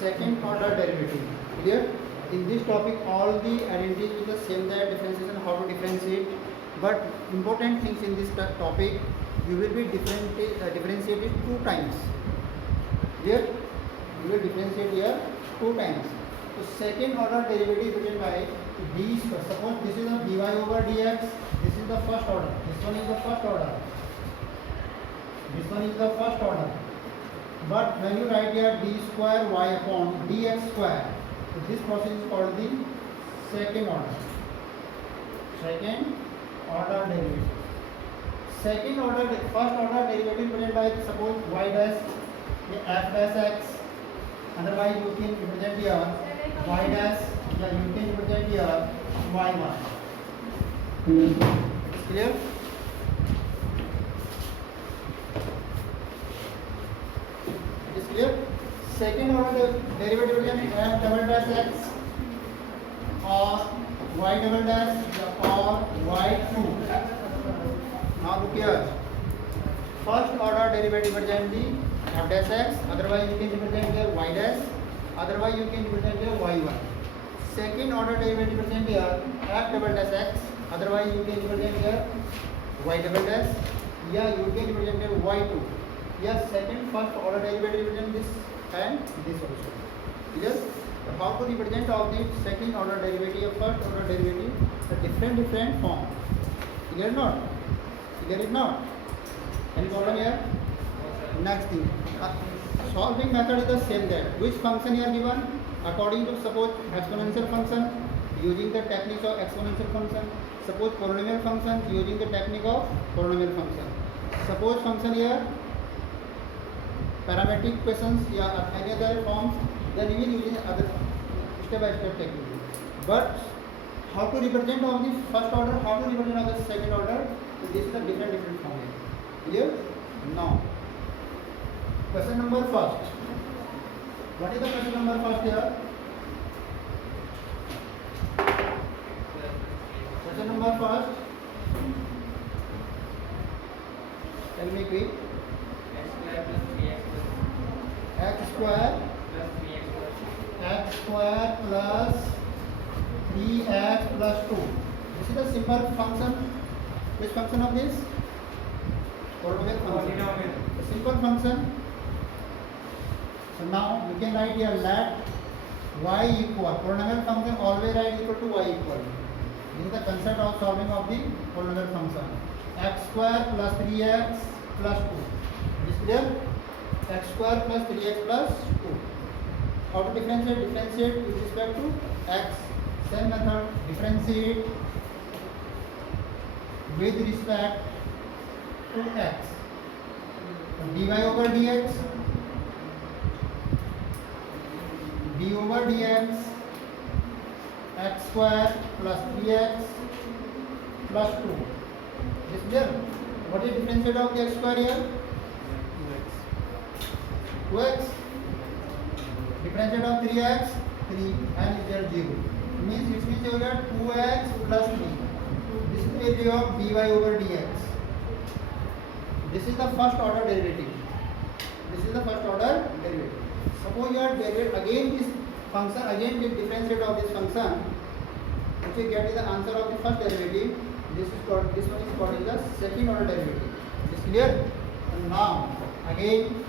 second order derivative. Clear? In this topic, all the identities will be the same, that differentiation, how to differentiate. But important things in this topic, you will be differentiated two times. Clear? You will differentiate here two times. So second order derivative written by d square. Suppose this is a dy over dx. This is the first order. This one is the first order. This one is the first order. But when you write here d square y upon dx square, so this process is called the second order. Second order derivative. Second order, first order derivative written by, suppose y dash f dash x. Otherwise you can represent here y dash, yeah, you can represent here y1. It's clear? It's clear? Second order derivative will be f double dash x or y double dash or y2. Now look here. First order derivative represent the f dash x, otherwise you can represent here y dash, otherwise you can represent here y1. Second order derivative represent here f double dash x, otherwise you can represent here y double dash, yeah, you can represent here y2. Yes, second first order derivative represent this and this also. Yes, how to represent of the second order derivative, first order derivative, a different form. Clear or not? Clear it not? Any problem here? Next thing, solving method is the same there. Which function here given? According to, suppose exponential function, using the technique of exponential function. Suppose polynomial function, using the technique of polynomial function. Suppose function here parametric equations, yeah, any other forms, then you will using other step by step technique. But how to represent of the first order, how to represent of the second order, so this is a different form here. Clear? Now, question number first. What is the question number first here? Question number first. Tell me quick. X square plus 3x plus 2. This is a simple function. Which function of this? Polynomial function. A simple function. So now you can write here let y equal, polynomial function always write equal to y equal. This is the concept of solving of the polynomial function. X square plus 3x plus 2. Is this clear? X square plus 3x plus 2. How to differentiate? Differentiate with respect to x. Same method. Differentiate with respect to x. dy over dx. d over dx. X square plus 3x plus 2. Is this clear? What is differentiate of the x square here? 2x. Differentiate of 3x, 3 and is there 0. Means it means you get 2x plus 3. This is the value of dy over dx. This is the first order derivative. This is the first order derivative. Suppose you are derivative again this function, again the differentiate of this function, which you get is the answer of the first derivative. This one is called the second order derivative. Is clear? And now again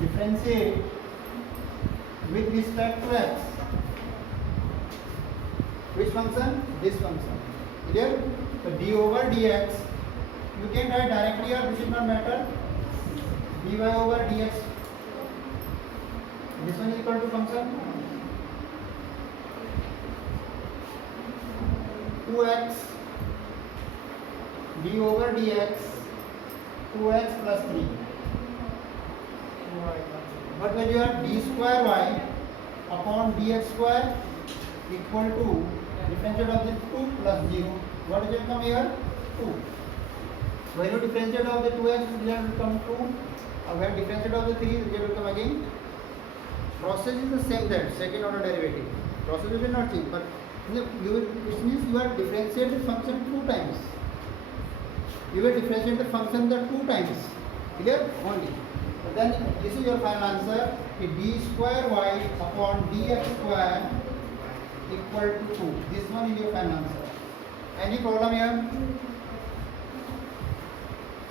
differentiate with respect to x. Which function? This function. Clear? So d over dx, you can write directly or this is not matter. dy over dx. This one is equal to function 2x d over dx 2x plus 3. But when you have d square y upon dx square equal to differentiate of the 2 plus 0. What will come here? 2. When you differentiate of the 2x, result will come 2. When differentiate of the 3, result will come again. Process is the same there, second order derivative. Process will not change, but it means you are differentiate the function 2 times. You will differentiate the function the 2 times. Clear? Only. So then this is your final answer. D square y upon dx square equal to 2. This one is your final answer. Any problem here?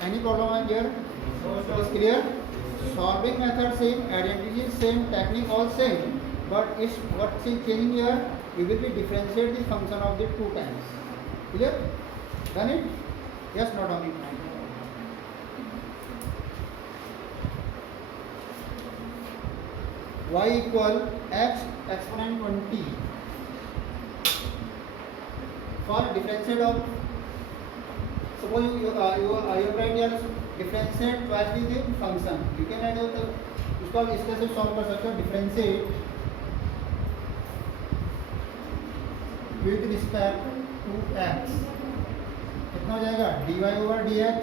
Any problem here? So it's clear? Solving method same, identity same, technique all same, but it's what is changing here? We will be differentiate the function of the two times. Clear? Done it? Yes, not only. Y equal x exponent 20. For differentiate of, suppose you write here differentiate twice the function. You can write out इसको आप इसके से solve कर सकते हो. Differentiate with respect to x कितना हो जाएगा? dy over dx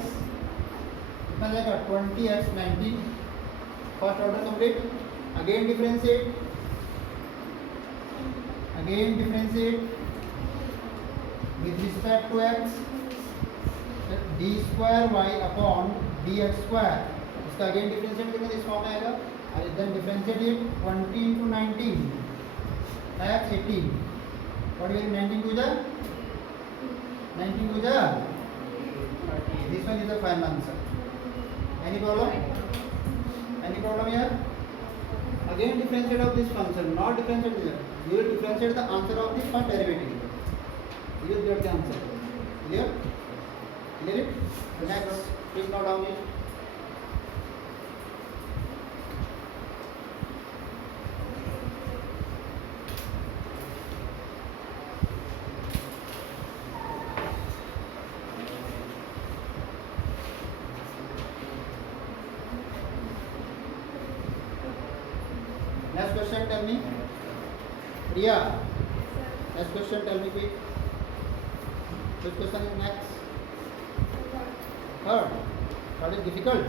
कितना जाएगा? 20x 19. First order complete. Again differentiate with respect to x, d square y upon dx square. इसका again differentiate करेंगे इस फॉर्म में आएगा. and then differentiate it 20 into 19 x 18. what will 19 to the 19 to the this one is the final answer. Any problem here? Again differentiate of this function, not differentiate here. You will differentiate the answer of the first derivative. You will get the answer. Clear? Clear it? Next, please note down it. Next question, tell me. Priya. Next question, tell me quick. Which question is next? Third. Third is difficult.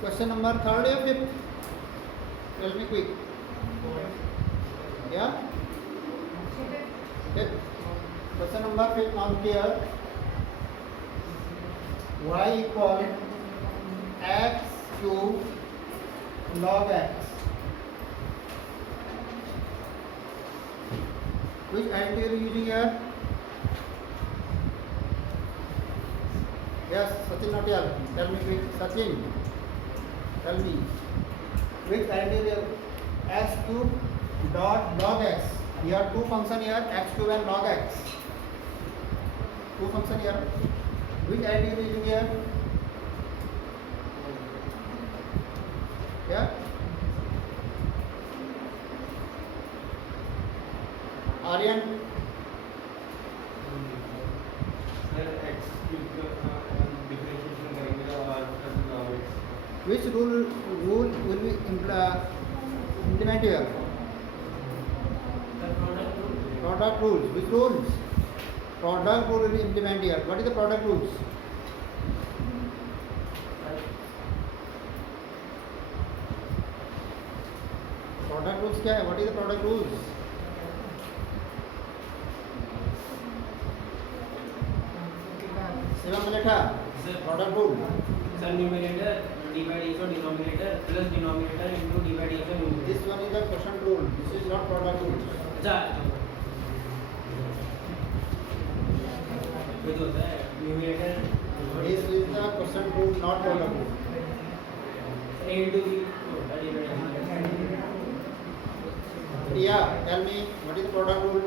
Question number third or fifth? Tell me quick. Yeah? Okay. Question number 5 now here. Y equal x cube log x. Which identity are you using here? Yes, Sachin Nautiyal. Tell me quick. Sachin. Tell me. Which identity are x cube dot log x. Here two function here, x cube and log x. Two function here. Which identity is using here? Yeah. Aryan. Which rule will be implement here? Product rules. Which rules? Product rule will be implemented here. What is the product rules? Product rules क्या है? What is the product rules? Shivam Maletha. Product rule. Sir, numerator divided on denominator plus denominator into divided on numerator. This one is the quotient rule. This is not product rule. अच्छा ये तो होता है numerator This is the quotient rule, not product rule. a into b divided. Yeah, tell me what is the product rule?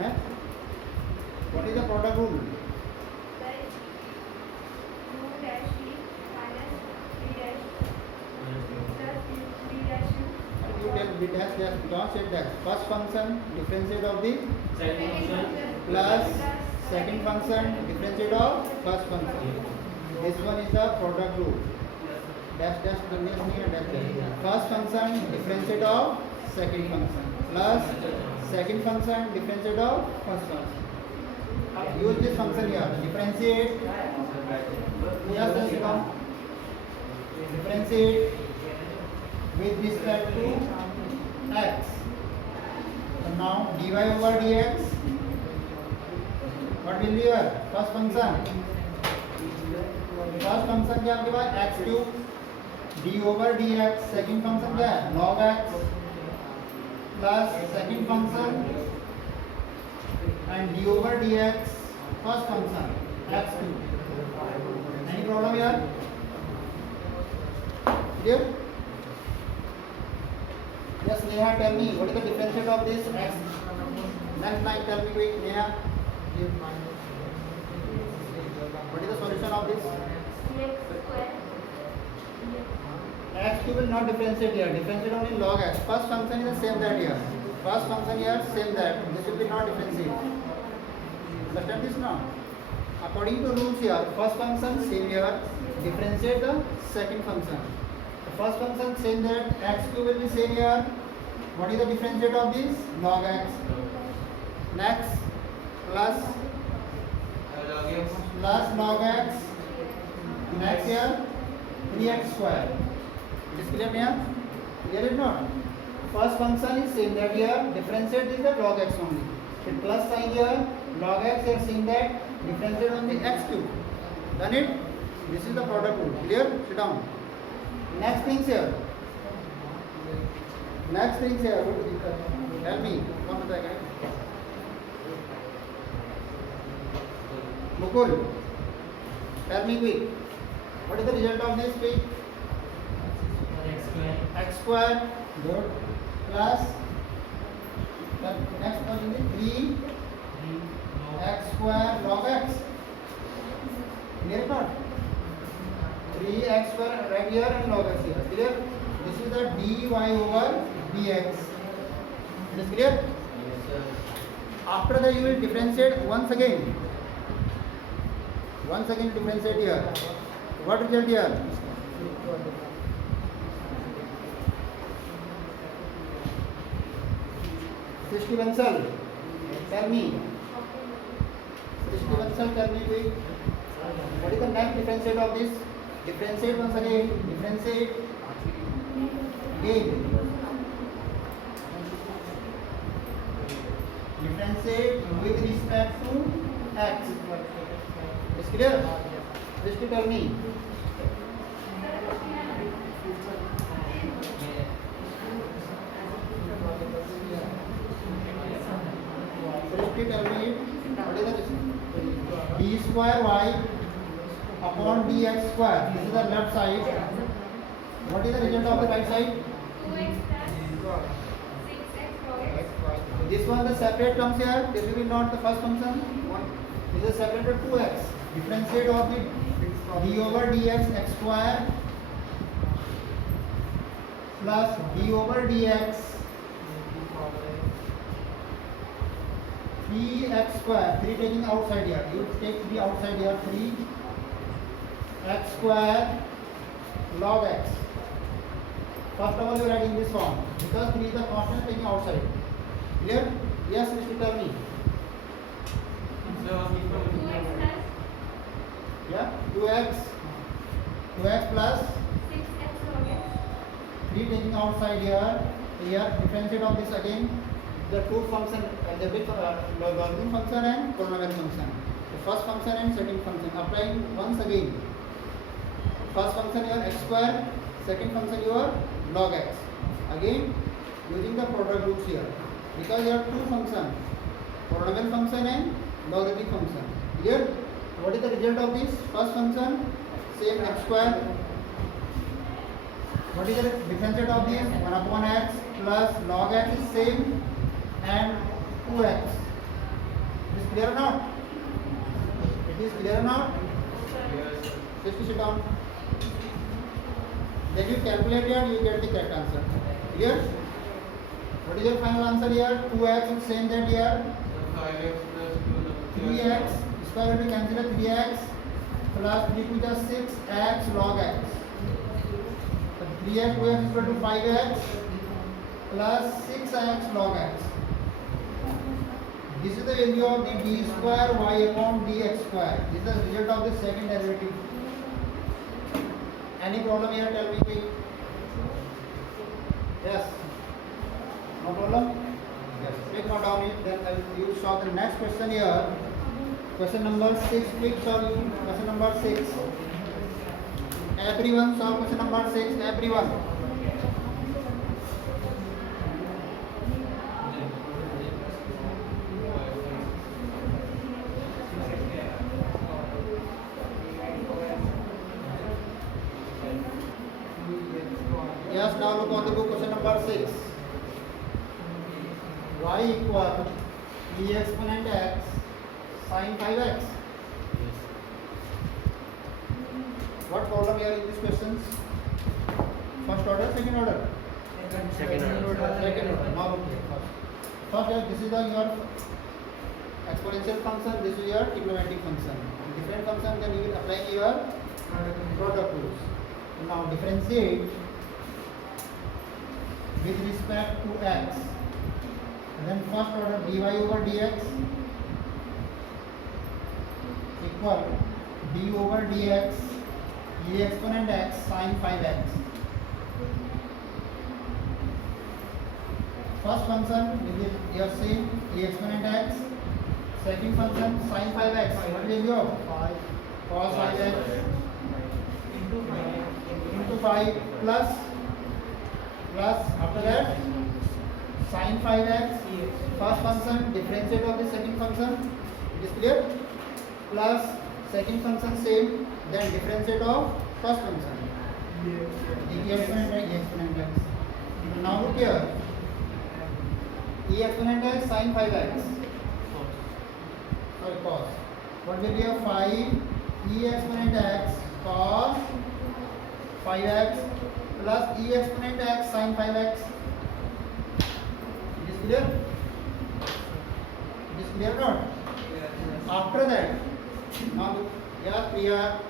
Eh? What is the product rule? You tell b dash dash, don't say dash. First function differentiate of the Second function plus second function differentiate of first function. This one is the product rule. Dash dash dash dash dash. First function differentiate of second function plus second function differentiate of first function. Use this function here. Differentiate. Yes, yes, come. Differentiate with respect to x. So now dy over dx. What will be your first function? First function क्या आपके पास x cube d over dx. Second function क्या है log x plus second function and d over dx. First function x cube. Any problem here? Clear? Yes, Neha, tell me what is the differentiate of this x? Next line, tell me quick, Neha. What is the solution of this? X cube will not differentiate here. Differentiate only log x. First function is the same that here. First function here same that. This will be not differentiate. Understand this now? According to rules here, first function same here. Differentiate the second function. The first function same that x cube will be same here. What is the differentiate of this? Log x. Next plus log x. Next here 3x square. It is clear here? Clear it not? First function is same that here. Differentiate is the log x only. So plus sign here. Log x here same that. Differentiate on the x cube. Done it? This is the product rule. Clear? Sit down. Next things here. Next things here. Tell me. What is that? Mukul. Tell me quick. What is the result of this quick? X square. Good. Plus. The next one is 3 x square log x. Clear or not? 3x square right here and log x here. Clear? This is the dy over dx. It is clear? Yes, sir. After that you will differentiate once again. Once again differentiate here. What result here? Srishti Bansal, tell me. Srishti Bansal, tell me quick. What is the next differentiate of this? Differentiate once again. Differentiate again. Differentiate with respect to x. Is clear? Just to tell me. Just to tell me what is the d square y upon dx square. This is the left side. What is the result of the right side? 2x plus 6x log x. This one the separate terms here. This will be not the first function. This is separated 2x. Differentiate of the d over dx x square plus d over dx 3x square. 3 taking outside here. You take 3 outside here. 3x square log x. First of all, you are writing this form because 3 is the constant taking outside. Clear? Yes, Mr. Tell me. 2x plus Yeah, 2x plus 6x log x. 3 taking outside here. Here, differentiate of this again. The two function, the logarithm function and polynomial function. The first function and second function. Applying once again. First function your x square. Second function your log x. Again, using the product roots here. Because you have two functions. Polynomial function and logarithmic function. Clear? What is the result of this? First function, same x square. What is the differentiate of this? 1 upon x plus log x is same and 2x. It is clear or not? It is clear or not? Yes, sir. Just sit down. Then you calculate it and you get the correct answer. Clear? What is your final answer here? 2x is same that here. 5x plus 3x square will be cancelled 3x plus 3 to the 6x log x. So 3x 2x is equal to 5x plus 6x log x. This is the value of the d square y upon dx square. This is the result of the second derivative. Any problem here? Tell me quick. Yes. No problem? Yes. Click note down it. Then you solve the next question here. Question number 6. Quick solution. Question number 6. Everyone solve question number 6. Everyone. Yes, now look on the book, question number 6. Y equal e exponent x sin 5x. What problem here in these questions? First order, second order? Second order. Second order. Now look here first. First here, this is your exponential function, this is your trigonometric function. Different function, then you will apply your product rules. Now differentiate with respect to x. And then first order dy over dx equal d over dx e exponent x sin 5x. First function you have seen e exponent x. Second function sin 5x. What will you have? Cos 5x into 5 plus after that sin 5x. First function differentiate of the second function. It is clear? Plus second function same, then differentiate of first function. E exponent x. Now look here. E exponent x sin 5x. Sorry, cos. What will be a 5 e exponent x cos 5x plus e exponent x sin 5x. It is clear? It is clear or not? After that, now look, yeah, Priya,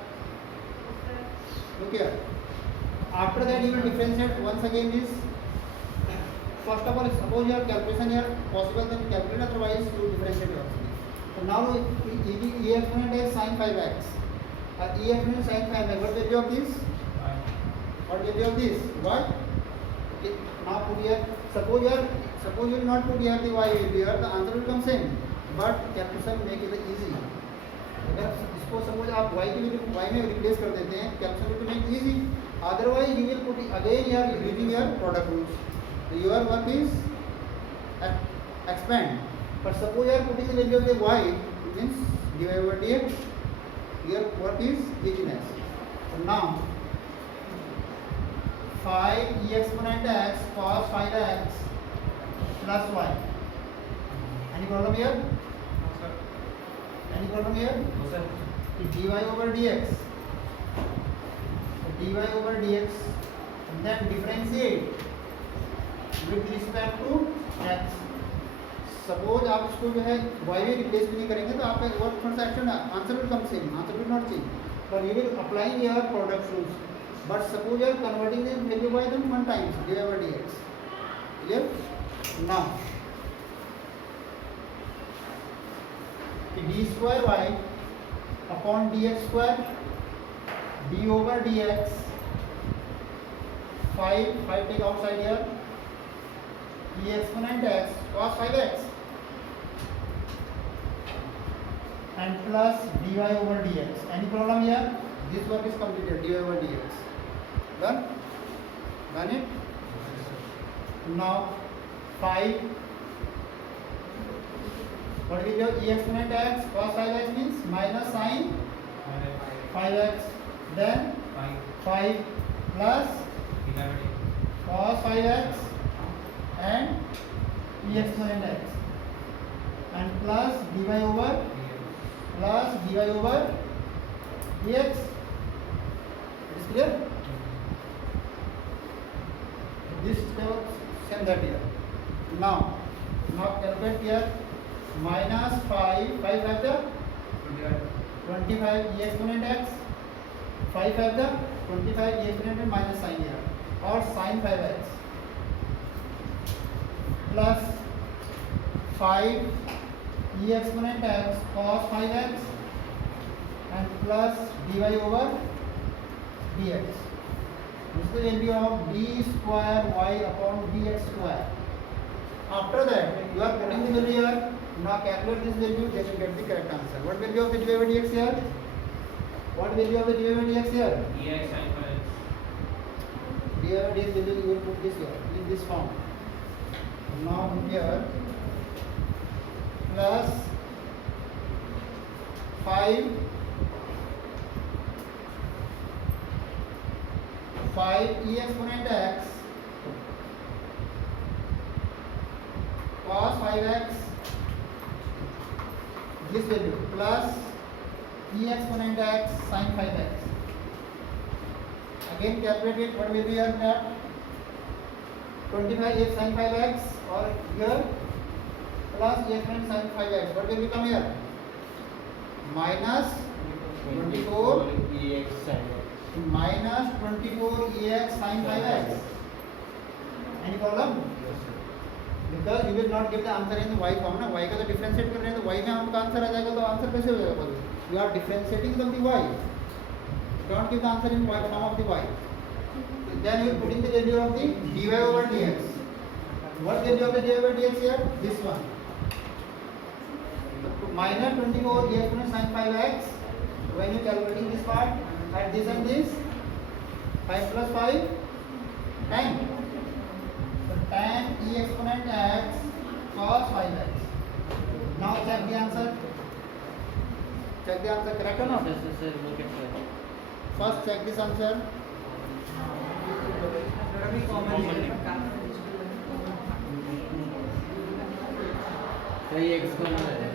look here. After that, you will differentiate once again this. First of all, suppose your calculation here possible, then calculate, otherwise you differentiate yourself. So now e exponent is sin 5x. E exponent sin 5x. What value of this? What value of this? What? Okay. Now put here. Suppose you will not put here the y value here, the answer will come same. But calculation make it easy. अगर इसको suppose आप y की value y में replace कर देते हैं, calculation will make easy. Otherwise you will put again here using your product rules. So your work is expand. But suppose you are putting the value of the y, it means dy over dx. Your work is easiness. So now 5 e exponent x cos 5x plus y. Any problem here? No, sir. Any problem here? No, sir. dy over dx. So dy over dx, and then differentiate with respect to x. Suppose आप इसको जो है y में replace भी नहीं करेंगे तो आपका वर्क थोड़ा सा action answer will come same, answer will not change, but you will apply your product rules. But suppose you are converting this value by them one time, dy over dx. Clear? Now d square y upon dx square d over dx 5 take outside here e exponent x cos 5x and plus dy over dx. Any problem here? This work is completed. Dy over dx. Done? Done it? Now 5. What will your e exponent x cos 5x means minus sin 5x. Then 5 plus cos 5x and e exponent x and plus dy over dx. It is clear? This step same that here. Now calculate here minus 5 factor 25 e exponent x 5 factor 25 e exponent and minus sin here or sin 5x plus 5 e exponent x cos 5x and plus dy over dx. This is the value of d square y upon dx square. After that, you are putting the value here. Now calculate this value, then you get the correct answer. What value of the dy over dx here? What value of the dy over dx here? dx sin phi x. dy over dx value you will put this here in this form. Now here plus 5 e exponent x cos 5x this value plus e exponent x sin 5x. Again calculate it. What will be your that? 25 sin 5x or here plus e exponent sin 5x. What will become here? Minus 24 ex sin minus 24 ex sin 5x. Any problem? Because you will not give the answer in the y form ना, y का तो differentiate कर रहे हैं तो y में आपका answer आ जाएगा तो आंसर कैसे हो जाएगा? You are differentiating from the y. Don't give the answer in y form of the y. Then you are putting the value of the dy over dx. What value of the dy over dx here? This one. Minus 24 e exponent sin 5x. When you calculating this part, add this and this. 5 plus 5, 10. So tan e exponent x cos 5x. Now check the answer. Check the answer correct or not? sir look at sir First check this answer. कई x को ना है